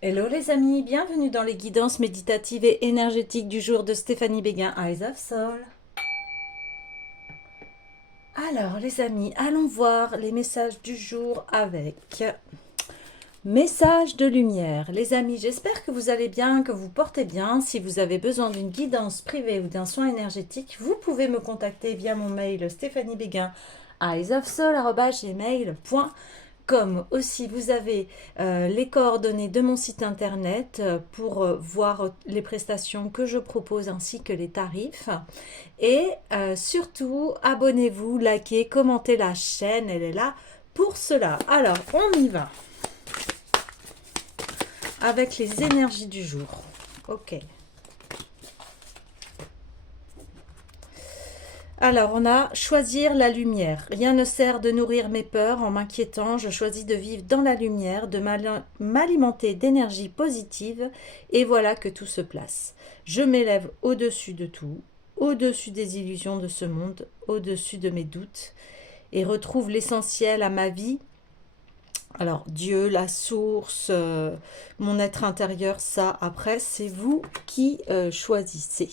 Hello les amis, bienvenue dans les guidances méditatives et énergétiques du jour de Stéphanie Béguin, Eyes of Soul. Alors les amis, allons voir les messages du jour avec message de lumière. Les amis, j'espère que vous allez bien, que vous portez bien. Si vous avez besoin d'une guidance privée ou d'un soin énergétique, vous pouvez me contacter via mon mail stéphaniebéguin eyesofsoul@gmail.com. Comme aussi vous avez les coordonnées de mon site internet pour voir les prestations que je propose ainsi que les tarifs. Et surtout, abonnez-vous, likez, commentez la chaîne, elle est là pour cela. Alors, on y va avec les énergies du jour. Ok. Alors, on a choisir la lumière. Rien ne sert de nourrir mes peurs en m'inquiétant. Je choisis de vivre dans la lumière, de m'alimenter d'énergie positive. Et voilà que tout se place. Je m'élève au-dessus de tout, au-dessus des illusions de ce monde, au-dessus de mes doutes, et retrouve l'essentiel à ma vie. Alors, Dieu, la source, mon être intérieur, ça, après, c'est vous qui choisissez.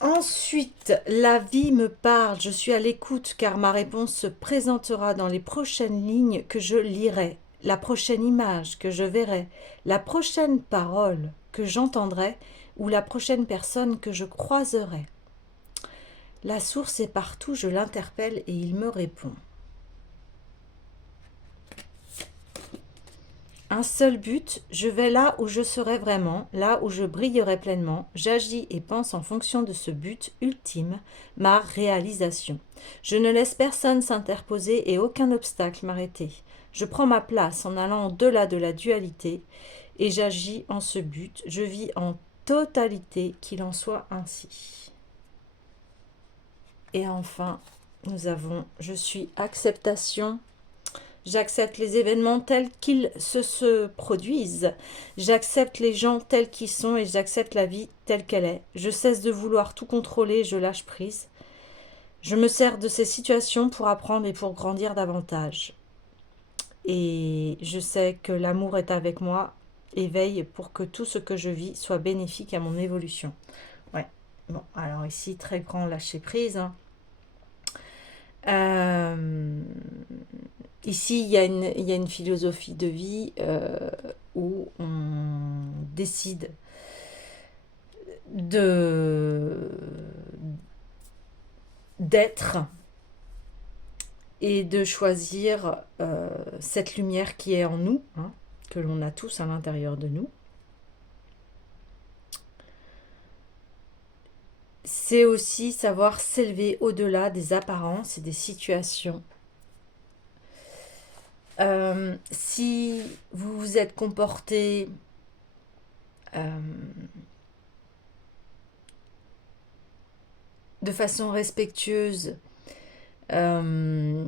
Ensuite, la vie me parle, je suis à l'écoute car ma réponse se présentera dans les prochaines lignes que je lirai, la prochaine image que je verrai, la prochaine parole que j'entendrai ou la prochaine personne que je croiserai. La source est partout, je l'interpelle et il me répond. Un seul but, je vais là où je serai vraiment, là où je brillerai pleinement, j'agis et pense en fonction de ce but ultime, ma réalisation. Je ne laisse personne s'interposer et aucun obstacle m'arrêter. Je prends ma place en allant au-delà de la dualité et j'agis en ce but, je vis en totalité, qu'il en soit ainsi. Et enfin, nous avons je suis acceptation. J'accepte les événements tels qu'ils se produisent. J'accepte les gens tels qu'ils sont et j'accepte la vie telle qu'elle est. Je cesse de vouloir tout contrôler, je lâche prise. Je me sers de ces situations pour apprendre et pour grandir davantage. Et je sais que l'amour est avec moi et veille pour que tout ce que je vis soit bénéfique à mon évolution. Ouais. Bon, alors ici, très grand lâcher prise. Ici, il y a une philosophie de vie où on décide de d'être et de choisir cette lumière qui est en nous, hein, que l'on a tous à l'intérieur de nous. C'est aussi savoir s'élever au-delà des apparences et des situations. Si vous vous êtes comporté de façon respectueuse, vous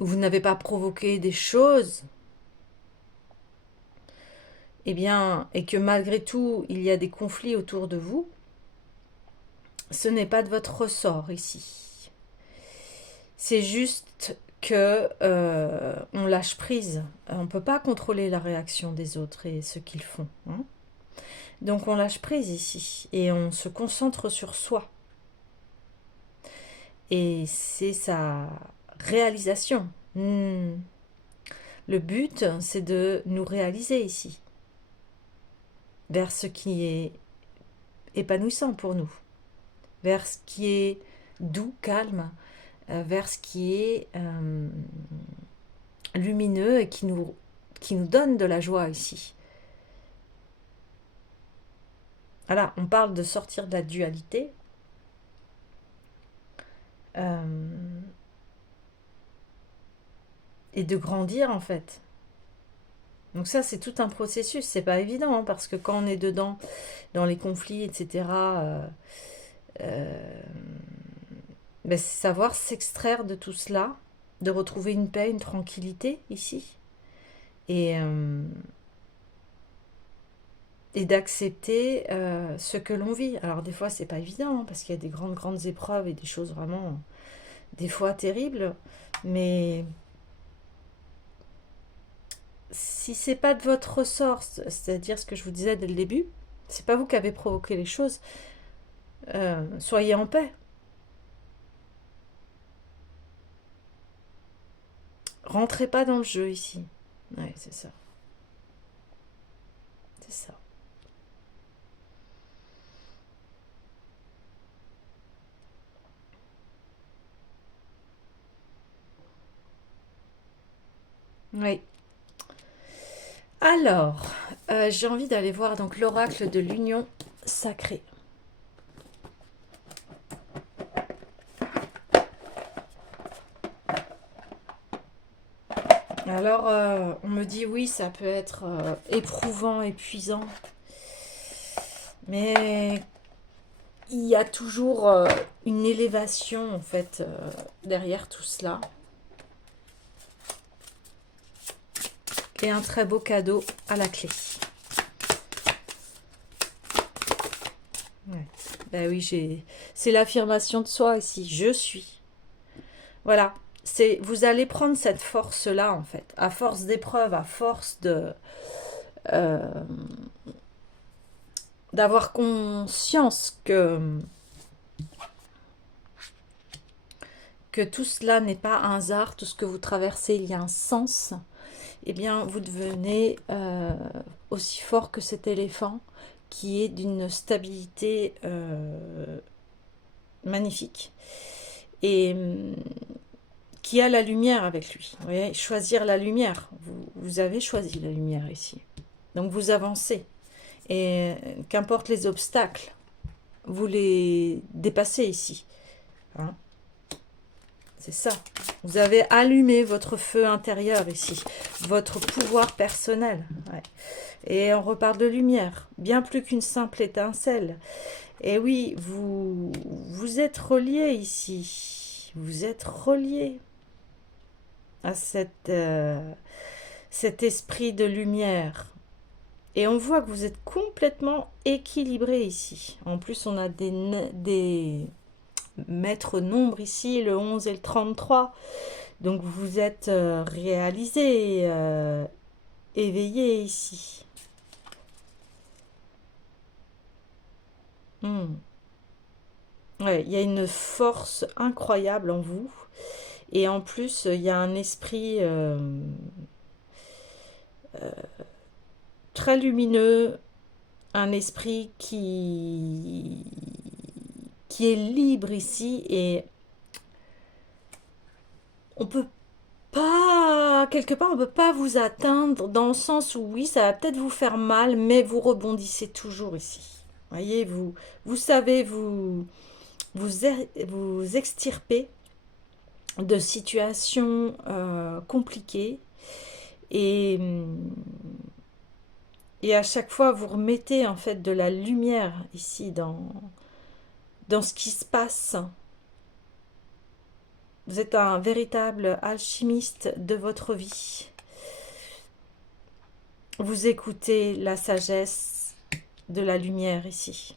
n'avez pas provoqué des choses, eh bien, et que malgré tout, il y a des conflits autour de vous, ce n'est pas de votre ressort ici. C'est juste que on lâche prise. On ne peut pas contrôler la réaction des autres et ce qu'ils font. Hein. Donc on lâche prise ici et on se concentre sur soi. Et c'est sa réalisation. Le but, c'est de nous réaliser ici, vers ce qui est épanouissant pour nous, vers ce qui est doux, calme, vers ce qui est lumineux et qui nous donne de la joie ici. Voilà, on parle de sortir de la dualité. Et de grandir en fait. Donc ça, c'est tout un processus. C'est pas évident hein, parce que quand on est dedans, dans les conflits, etc., ben, c'est savoir s'extraire de tout cela, de retrouver une paix, une tranquillité ici, et d'accepter ce que l'on vit. Alors des fois, c'est pas évident hein, parce qu'il y a des grandes épreuves et des choses vraiment des fois terribles, mais si c'est pas de votre ressort, c'est-à-dire ce que je vous disais dès le début, c'est pas vous qui avez provoqué les choses, soyez en paix. Rentrez pas dans le jeu ici. Ouais, c'est ça. C'est ça. Oui. Alors, j'ai envie d'aller voir donc l'oracle de l'union sacrée. Alors, on me dit oui, ça peut être éprouvant, épuisant, mais il y a toujours une élévation en fait derrière tout cela. Et un très beau cadeau à la clé. Ouais. Ben oui, c'est l'affirmation de soi ici. Je suis. Voilà. Vous allez prendre cette force-là, en fait. À force d'épreuves, à force euh, d'avoir conscience que tout cela n'est pas un hasard, tout ce que vous traversez, il y a un sens. Eh bien, vous devenez aussi fort que cet éléphant qui est d'une stabilité magnifique et qui a la lumière avec lui. Vous voyez, choisir la lumière. Vous avez choisi la lumière ici. Donc, vous avancez. Et qu'importe les obstacles, vous les dépassez ici. Hein? C'est ça. Vous avez allumé votre feu intérieur ici, votre pouvoir personnel. Ouais. Et on reparle de lumière, bien plus qu'une simple étincelle. Et oui, vous êtes relié ici. Vous êtes relié à cet esprit de lumière. Et on voit que vous êtes complètement équilibré ici. En plus, on a des maîtres nombres ici, le 11 et le 33. Donc vous êtes réalisé, éveillé ici. Hmm. Ouais, il y a une force incroyable en vous. Et en plus, il y a un esprit très lumineux, un esprit qui est libre ici. Et on peut pas, quelque part, on peut pas vous atteindre dans le sens où oui, ça va peut-être vous faire mal, mais vous rebondissez toujours ici. Voyez, vous savez vous extirper de situations compliquées et, et à chaque fois vous remettez en fait de la lumière ici dans ce qui se passe. Vous êtes un véritable alchimiste de votre vie. Vous écoutez la sagesse de la lumière ici.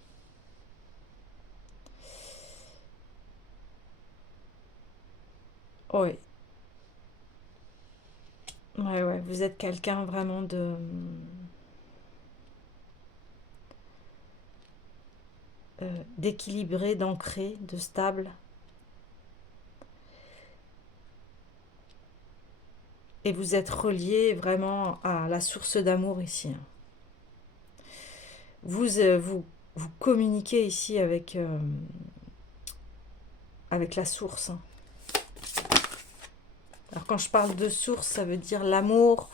Oui. Ouais, ouais, vous êtes quelqu'un vraiment d'équilibré, d'ancré, de stable. Et vous êtes relié vraiment à la source d'amour ici. Vous communiquez ici avec la source. Alors quand je parle de source, ça veut dire l'amour.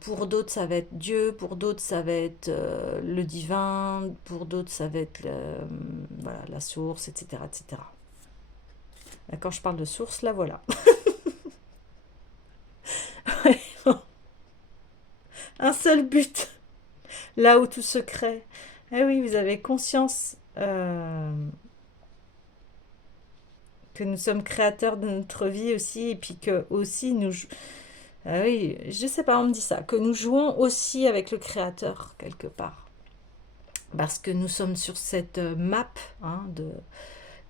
Pour d'autres, ça va être Dieu. Pour d'autres, ça va être le divin. Pour d'autres, ça va être voilà, la source, etc., etc. Et quand je parle de source, là, voilà. Un seul but. Là où tout se crée. Eh oui, vous avez conscience que nous sommes créateurs de notre vie aussi, et puis que aussi nous... Ah oui, je sais pas, on me dit ça, que nous jouons aussi avec le créateur, quelque part. Parce que nous sommes sur cette map hein,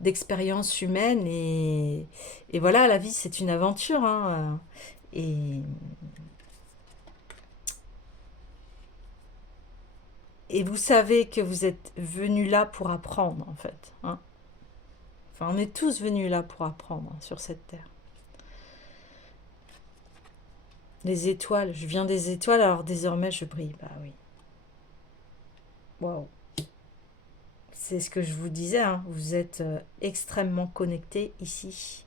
d'expérience humaine, et voilà, la vie c'est une aventure. Hein, et Et vous savez que vous êtes venu là pour apprendre, en fait. Hein. Enfin, on est tous venus là pour apprendre hein, sur cette terre. Les étoiles, je viens des étoiles, alors désormais je brille. Bah oui. Waouh. C'est ce que je vous disais, hein, vous êtes extrêmement connectés ici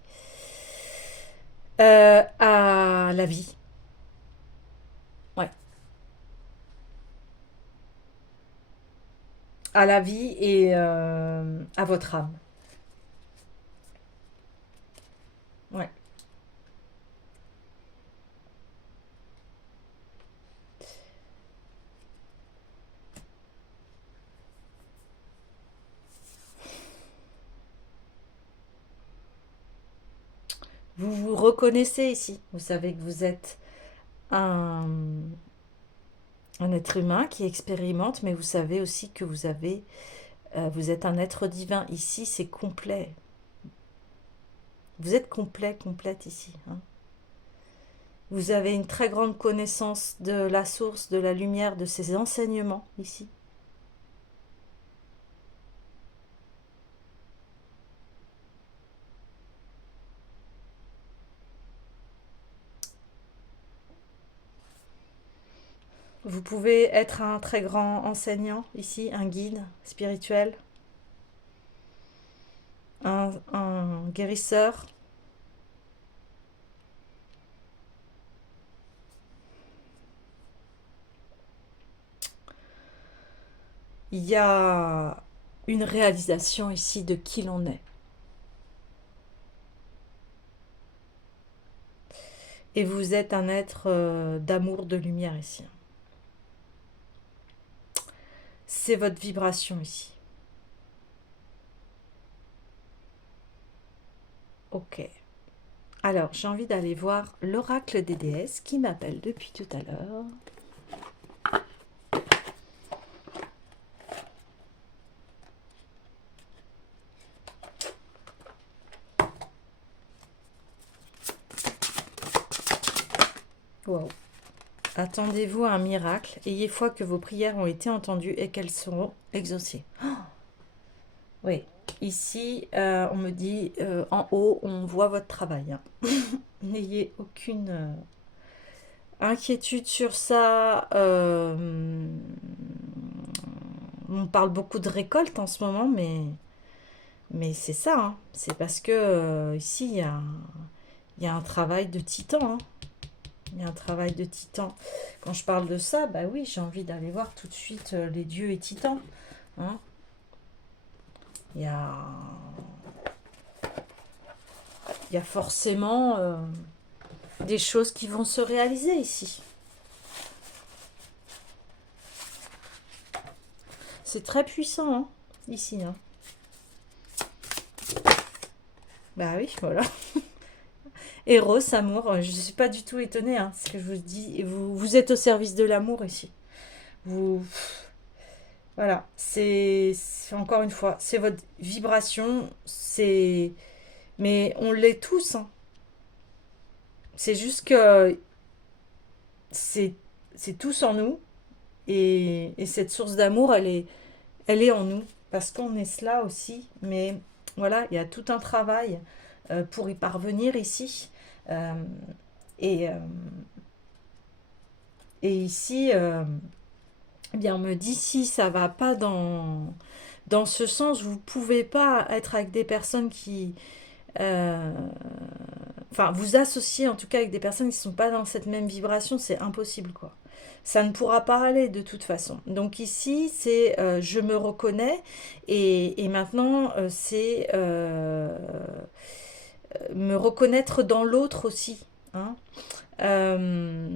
à la vie. Ouais. À la vie et à votre âme. Ouais. Vous vous reconnaissez ici. Vous savez que vous êtes un, un être humain qui expérimente, mais vous savez aussi que vous êtes un être divin. Ici, c'est complet. Vous êtes complet, complète ici. Hein. Vous avez une très grande connaissance de la source, de la lumière, de ses enseignements ici. Vous pouvez être un très grand enseignant ici, un guide spirituel, un guérisseur. Il y a une réalisation ici de qui l'on est. Et vous êtes un être d'amour, de lumière ici. C'est votre vibration ici. Ok. Alors, j'ai envie d'aller voir l'oracle des déesses qui m'appelle depuis tout à l'heure. Wow. Attendez-vous à un miracle. Ayez foi que vos prières ont été entendues et qu'elles seront exaucées. Oh oui. Ici, on me dit en haut, on voit votre travail. Hein. N'ayez aucune inquiétude sur ça. On parle beaucoup de récolte en ce moment, mais c'est ça. Hein. C'est parce que ici, il y a un travail de titan. Hein. Il y a un travail de titan. Quand je parle de ça, bah oui, j'ai envie d'aller voir tout de suite les dieux et titans. Hein. Il y a, il y a forcément des choses qui vont se réaliser ici. C'est très puissant, hein, ici. Hein. Bah oui, voilà. Eros, amour, je ne suis pas du tout étonnée, hein, ce que je vous dis. Vous êtes au service de l'amour ici. Vous, voilà, c'est encore une fois, c'est votre vibration, mais on l'est tous. Hein. C'est juste que c'est tous en nous et cette source d'amour, elle est en nous parce qu'on est cela aussi. Mais voilà, il y a tout un travail pour y parvenir ici. Euh, et, euh, et ici, eh bien, on me dit si ça va pas dans ce sens, vous pouvez pas être avec des personnes qui, euh, enfin, vous associer en tout cas avec des personnes qui ne sont pas dans cette même vibration, c'est impossible quoi. Ça ne pourra pas aller de toute façon. Donc ici, c'est je me reconnais et maintenant, c'est me reconnaître dans l'autre aussi. Hein. Euh,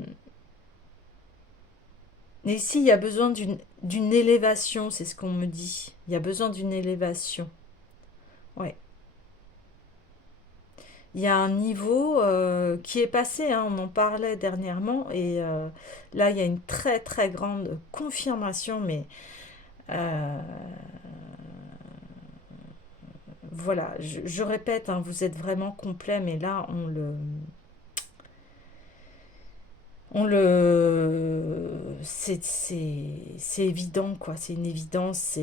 et ici, il y a besoin d'une élévation, c'est ce qu'on me dit. Il y a besoin d'une élévation. Ouais. Il y a un niveau qui est passé, hein, on en parlait dernièrement, et là, il y a une très très grande confirmation, mais euh, voilà, je répète, hein, vous êtes vraiment complet, mais là, On le... C'est évident, quoi. C'est une évidence.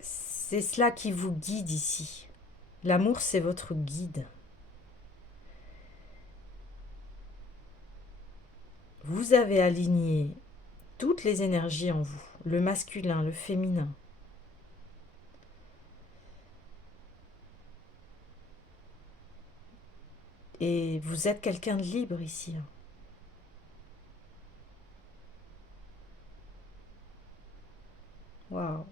C'est cela qui vous guide ici. L'amour, c'est votre guide. Vous avez aligné toutes les énergies en vous, le masculin, le féminin. Et vous êtes quelqu'un de libre ici. Waouh.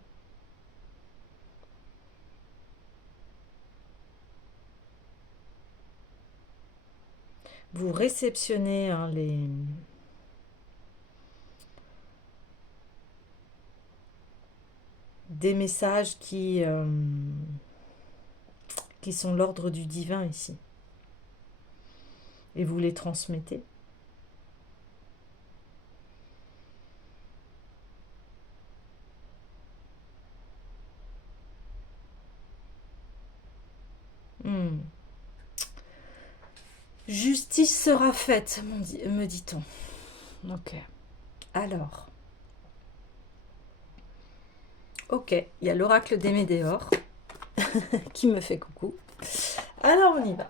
Vous réceptionnez des messages qui sont l'ordre du divin ici. Et vous les transmettez. Hmm. Justice sera faite, me dit-on. Ok. Alors. Ok, il y a l'oracle des Médéors qui me fait coucou. Alors on y va.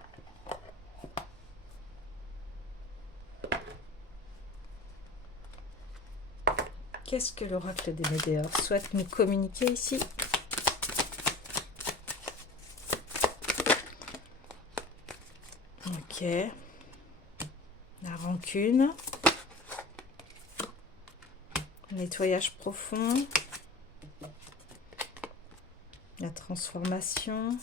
Qu'est-ce que l'oracle des Médéors souhaite nous communiquer ici? Ok. La rancune. Nettoyage profond. La transformation.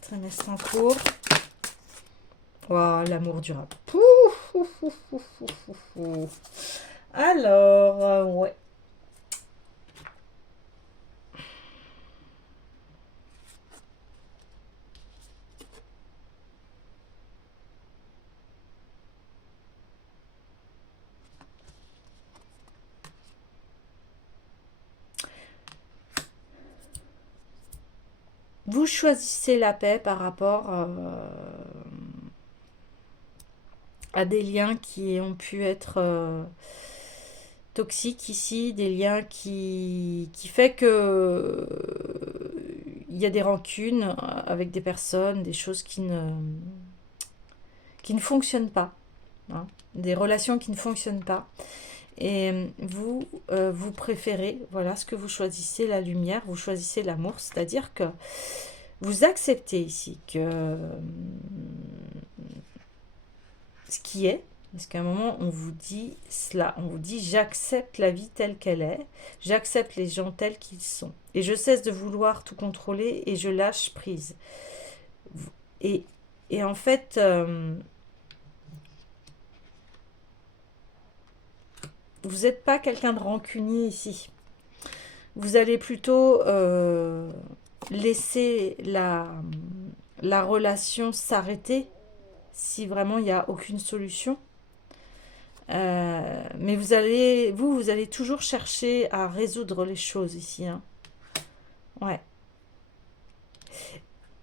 Trimestre en cours. Wow, l'amour durable. Alors, ouais. Vous choisissez la paix par rapport à des liens qui ont pu être toxiques ici, des liens qui fait que il y a des rancunes avec des personnes, des choses qui ne fonctionnent pas, hein, des relations qui ne fonctionnent pas. Et vous, vous préférez, voilà ce que vous choisissez, la lumière, vous choisissez l'amour, c'est-à-dire que vous acceptez ici que ce qui est, parce qu'à un moment on vous dit cela, on vous dit j'accepte la vie telle qu'elle est, j'accepte les gens tels qu'ils sont, et je cesse de vouloir tout contrôler et je lâche prise. Et, et en fait, vous n'êtes pas quelqu'un de rancunier ici. Vous allez plutôt laisser la relation s'arrêter si vraiment il n'y a aucune solution. Mais vous allez toujours chercher à résoudre les choses ici, hein. Ouais.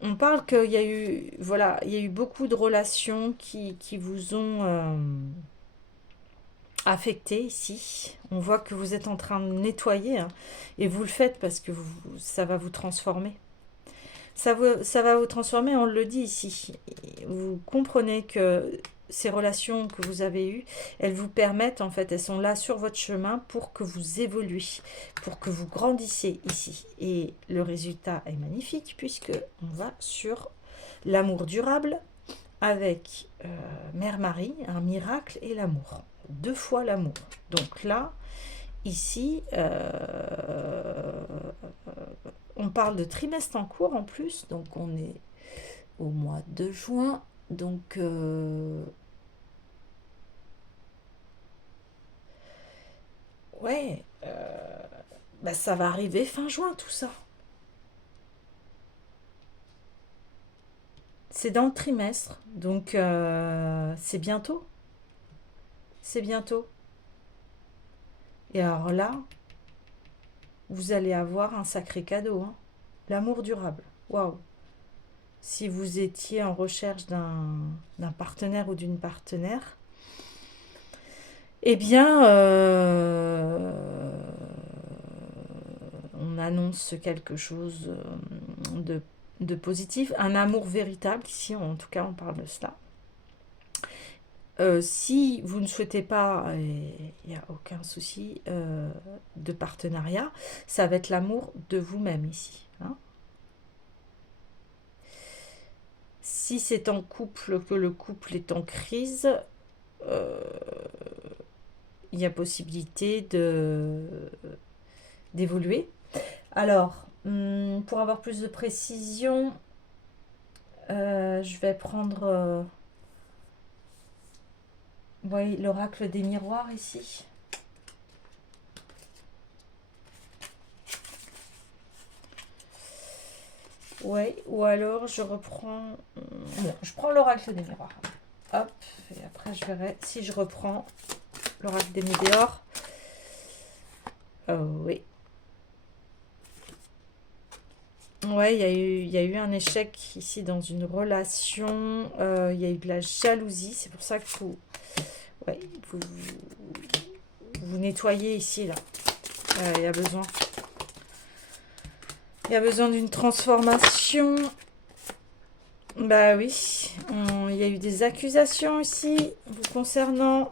On parle qu'il y a eu, voilà, il y a eu beaucoup de relations qui vous ont affecté ici. On voit que vous êtes en train de nettoyer, hein, et vous le faites parce que ça va vous transformer. Ça va vous transformer, on le dit ici. Vous comprenez que ces relations que vous avez eues, elles vous permettent, en fait, elles sont là sur votre chemin pour que vous évoluiez, pour que vous grandissiez ici. Et le résultat est magnifique puisque on va sur l'amour durable avec Mère Marie, un miracle et l'amour. 2 fois l'amour. Donc là, ici, on parle de trimestre en cours en plus, donc on est au mois de juin, donc ouais, bah ça va arriver fin juin tout ça. C'est dans le trimestre, donc c'est bientôt. C'est bientôt. Et alors là, vous allez avoir un sacré cadeau, hein. L'amour durable. Waouh! Si vous étiez en recherche d'un partenaire ou d'une partenaire, eh bien, on annonce quelque chose de positif, un amour véritable, ici en tout cas on parle de cela. Si vous ne souhaitez pas, il n'y a aucun souci, de partenariat, ça va être l'amour de vous-même ici, hein. Si c'est en couple, que le couple est en crise, il y a possibilité d'évoluer. Alors, pour avoir plus de précision, je vais prendre oui, l'oracle des miroirs ici. Ouais, ou alors je reprends... Bon, je prends l'oracle des miroirs. Hop, et après je verrai si je reprends l'oracle des météores. Oui. Ouais, il y a eu un échec ici dans une relation. Il y a eu de la jalousie. C'est pour ça que ouais, vous nettoyez ici, là. Il y a besoin. Il y a besoin d'une transformation. Bah oui. Il y a eu des accusations ici vous concernant.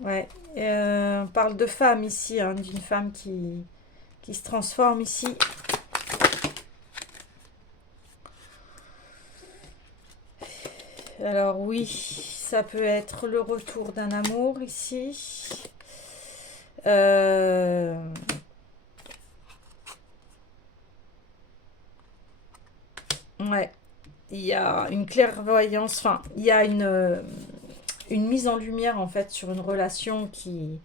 Ouais. On parle de femme ici, hein, d'une femme qui se transforme ici. Alors oui, ça peut être le retour d'un amour ici. Ouais, il y a une clairvoyance, enfin, il y a une mise en lumière en fait sur une relation qui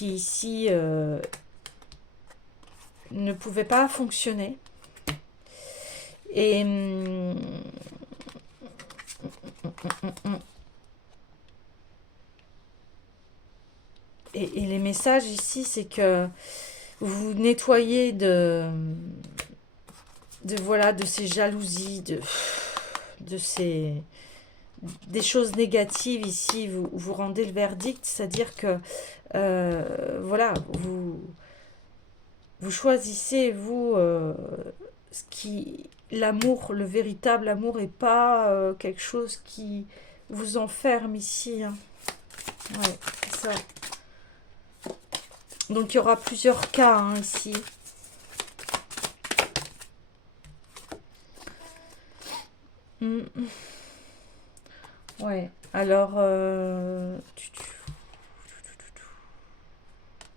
ici ne pouvait pas fonctionner. Et et les messages ici, c'est que vous nettoyez voilà, de ces jalousies, de ces des choses négatives ici. Vous rendez le verdict, c'est-à-dire que voilà, vous choisissez vous ce qui l'amour, le véritable amour, et pas quelque chose qui vous enferme ici, hein. Ouais, ça. Donc il y aura plusieurs cas, hein, ici. Ouais, alors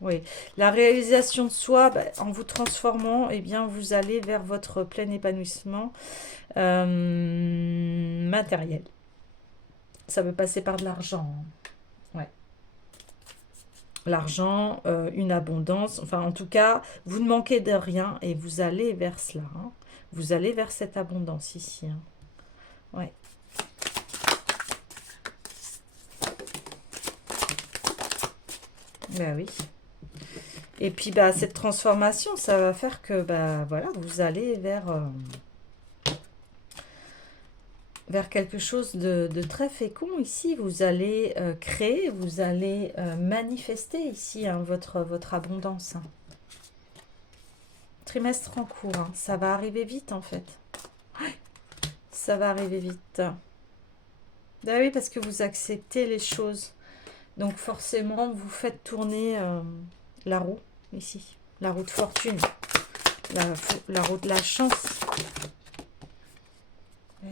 oui, la réalisation de soi, bah, en vous transformant, eh bien, vous allez vers votre plein épanouissement matériel. Ça peut passer par de l'argent, hein. Ouais. L'argent, une abondance, enfin en tout cas, vous ne manquez de rien et vous allez vers cela, hein. Vous allez vers cette abondance ici, hein. Ouais. Bah oui. Et puis bah cette transformation, ça va faire que bah voilà, vous allez vers quelque chose de très fécond ici. Vous allez créer, vous allez manifester ici, hein, votre abondance, hein. Trimestre en cours, hein. Ça va arriver vite en fait. Ouais, ça va arriver vite. Bah oui, parce que vous acceptez les choses. Donc forcément, vous faites tourner la roue ici. La roue de fortune. La roue de la chance.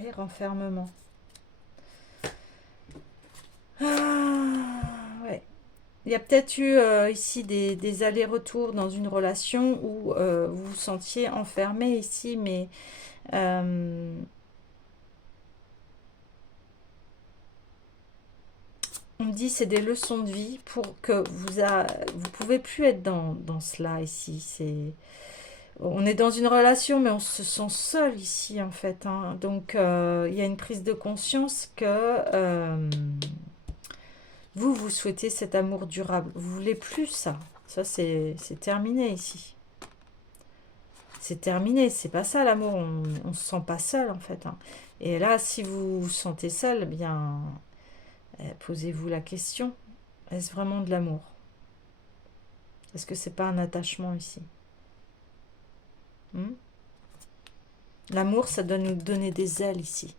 Et renfermement. Ouais. Il y a peut-être eu ici des allers-retours dans une relation où vous vous sentiez enfermé ici, mais on me dit c'est des leçons de vie pour que vous pouvez plus être dans cela ici. On est dans une relation, mais on se sent seul ici en fait, hein. Donc il y a une prise de conscience que Vous, vous souhaitez cet amour durable. Vous voulez plus ça. Ça, c'est terminé ici. C'est terminé. C'est pas ça l'amour. On se sent pas seul en fait, hein. Et là, si vous vous sentez seul, eh bien, posez-vous la question. Est-ce vraiment de l'amour? Est-ce que c'est pas un attachement ici? Hmm. L'amour, ça doit nous donner des ailes ici.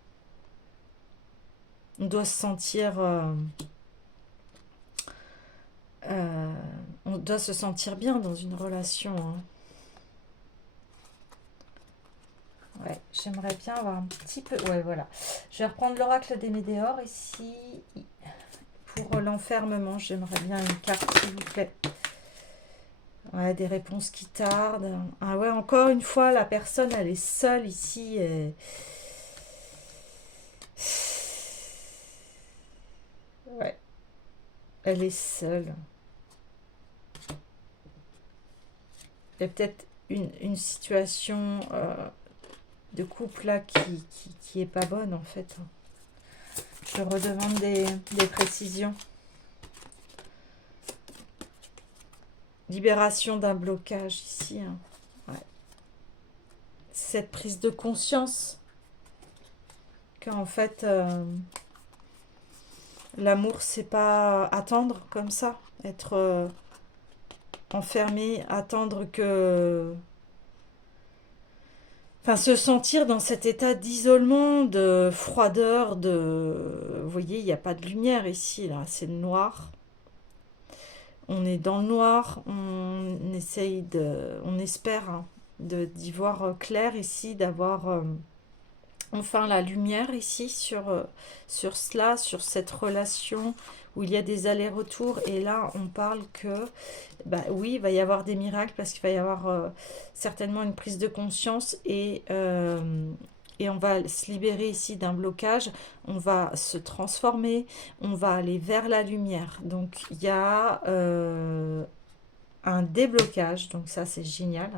On doit se sentir... on doit se sentir bien dans une relation, hein. Ouais, j'aimerais bien avoir un petit peu... Ouais, voilà. Je vais reprendre l'oracle des Médéors ici. Pour l'enfermement, j'aimerais bien une carte, s'il vous plaît. Ouais, des réponses qui tardent. Ah ouais, encore une fois, la personne, elle est seule ici. Ouais, elle est seule. Il y a peut-être une situation de couple là qui est pas bonne, en fait. Je redemande des précisions. Libération d'un blocage ici, hein. Ouais. Cette prise de conscience qu'en fait, l'amour, c'est pas attendre comme ça, être enfermé, attendre que... Enfin, se sentir dans cet état d'isolement, de froideur, de... Vous voyez, il n'y a pas de lumière ici, là, c'est le noir. On est dans le noir, on essaye de... On espère, hein, d'y voir clair ici, d'avoir enfin la lumière ici sur cela, sur cette relation où il y a des allers-retours. Et là, on parle que, bah oui, il va y avoir des miracles parce qu'il va y avoir certainement une prise de conscience et on va se libérer ici d'un blocage, on va se transformer, on va aller vers la lumière. Donc, il y a un déblocage, donc ça, c'est génial.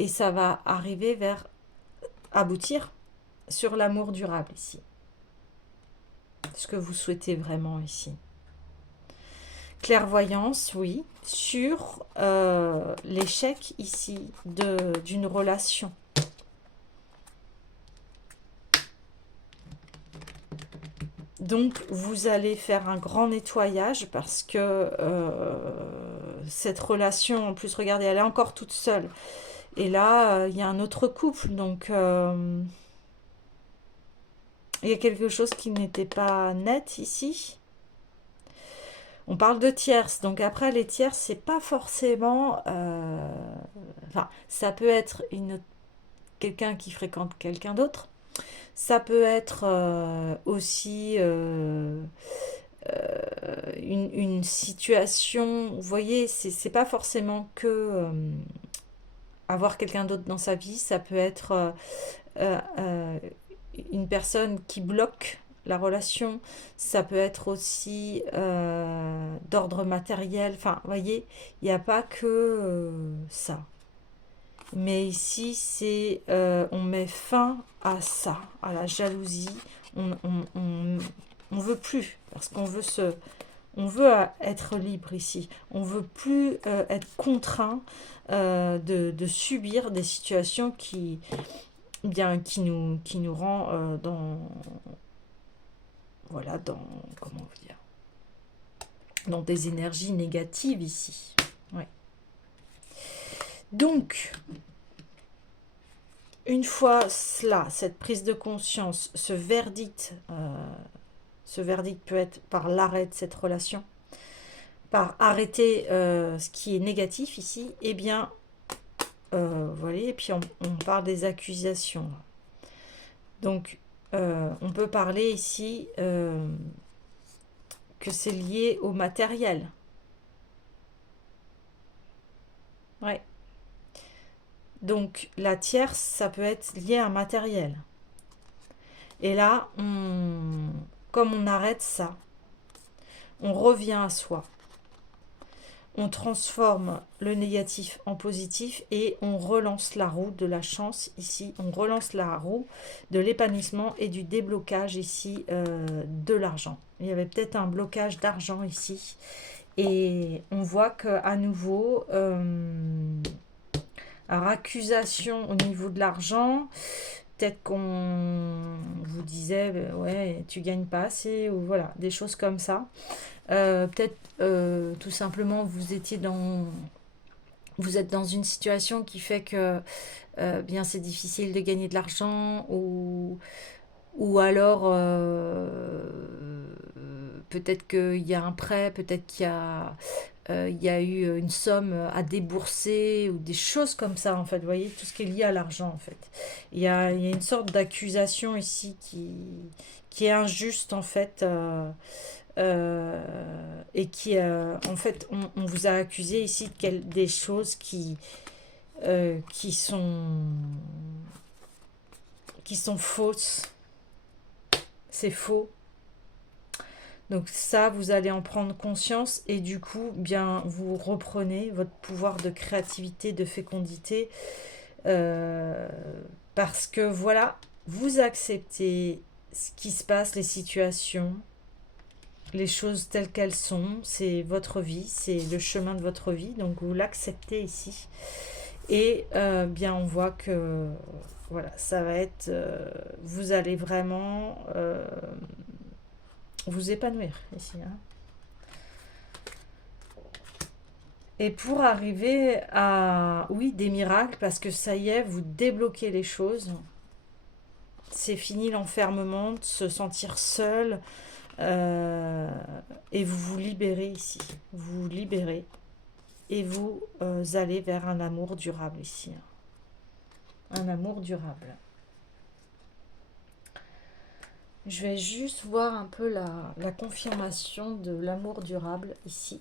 Et ça va arriver vers aboutir sur l'amour durable ici. Ce que vous souhaitez vraiment ici. Clairvoyance, oui, sur l'échec ici d'une relation. Donc, vous allez faire un grand nettoyage parce que cette relation, en plus, regardez, elle est encore toute seule. Et là, il y a un autre couple, donc il y a quelque chose qui n'était pas net ici. On parle de tierces, donc après les tierces, c'est pas forcément... Enfin, ça peut être quelqu'un qui fréquente quelqu'un d'autre. Ça peut être aussi une situation... Vous voyez, c'est pas forcément que avoir quelqu'un d'autre dans sa vie. Ça peut être une personne qui bloque la relation, ça peut être aussi d'ordre matériel. Enfin, vous voyez, il n'y a pas que ça. Mais ici, c'est on met fin à ça, à la jalousie. On veut plus, parce qu'on veut on veut être libre ici. On veut plus être contraint de subir des situations qui nous rend dans... Voilà, dans... Comment vous dire? Dans des énergies négatives ici. Ouais. Donc, une fois cela, cette prise de conscience, ce verdict peut être par l'arrêt de cette relation, par arrêter ce qui est négatif ici, eh bien, voilà, et puis on parle des accusations. Donc, on peut parler ici que c'est lié au matériel. Ouais. Donc, la tierce, ça peut être lié à un matériel. Et là, comme on arrête ça, on revient à soi. On transforme le négatif en positif et on relance la roue de la chance ici. On relance la roue de l'épanouissement et du déblocage ici de l'argent. Il y avait peut-être un blocage d'argent ici. Et on voit qu'à nouveau, alors accusation au niveau de l'argent, peut-être qu'on vous disait, ouais, tu gagnes pas assez, ou voilà, des choses comme ça. Peut-être tout simplement vous êtes dans une situation qui fait que bien c'est difficile de gagner de l'argent ou alors peut-être qu'il y a un prêt, peut-être il y a eu une somme à débourser ou des choses comme ça en fait, vous voyez, tout ce qui est lié à l'argent en fait. Il y a une sorte d'accusation ici qui est injuste en fait. Et qui, en fait, on vous a accusé ici des choses qui sont fausses. C'est faux. Donc ça, vous allez en prendre conscience et du coup, bien, vous reprenez votre pouvoir de créativité, de fécondité, parce que voilà, vous acceptez ce qui se passe, les situations, les choses telles qu'elles sont, c'est votre vie, c'est le chemin de votre vie, donc vous l'acceptez ici. Et bien on voit que voilà, ça va être, vous allez vraiment vous épanouir ici. Hein. Et pour arriver à, oui, des miracles, parce que ça y est, vous débloquez les choses. C'est fini l'enfermement, de se sentir seul. Et vous vous libérez ici. Vous vous libérez. Et vous allez vers un amour durable ici. Un amour durable. Je vais juste voir un peu la confirmation de l'amour durable ici.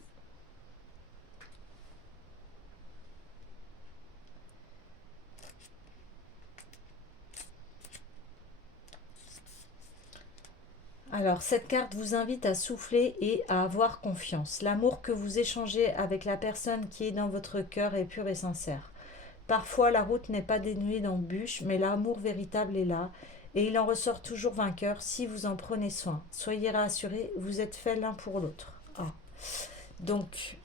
Alors, cette carte vous invite à souffler et à avoir confiance. L'amour que vous échangez avec la personne qui est dans votre cœur est pur et sincère. Parfois, la route n'est pas dénuée d'embûches, mais l'amour véritable est là, et il en ressort toujours vainqueur si vous en prenez soin. Soyez rassurés, vous êtes faits l'un pour l'autre. Ah. Donc,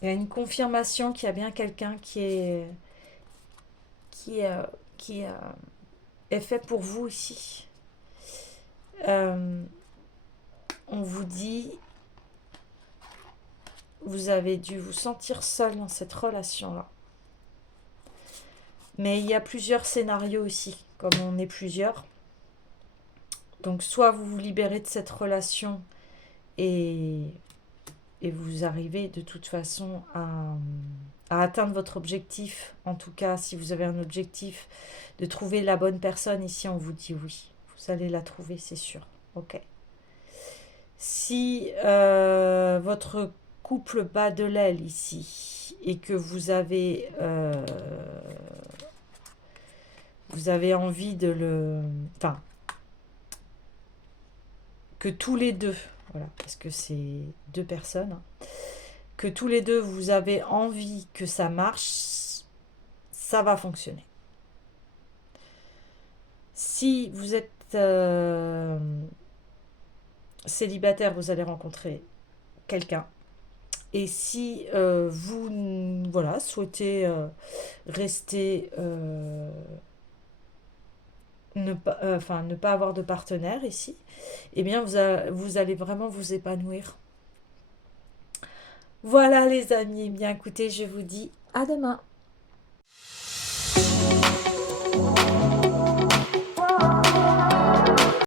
il y a une confirmation qu'il y a bien quelqu'un qui, euh, qui est fait pour vous ici. On vous dit, vous avez dû vous sentir seul dans cette relation-là. Mais il y a plusieurs scénarios aussi, comme on est plusieurs. Donc soit vous vous libérez de cette relation et vous arrivez de toute façon à atteindre votre objectif. En tout cas, si vous avez un objectif de trouver la bonne personne, ici on vous dit oui. Vous allez la trouver, c'est sûr. Ok. Si votre couple bat de l'aile ici et que vous avez envie de le... Enfin, que tous les deux, voilà, parce que c'est deux personnes, hein, que tous les deux vous avez envie que ça marche, ça va fonctionner. Si vous êtes célibataire, vous allez rencontrer quelqu'un. Et si vous voilà, souhaitez rester, ne pas avoir de partenaire ici, eh bien vous allez vraiment vous épanouir. Voilà les amis, bien écoutez, je vous dis à demain.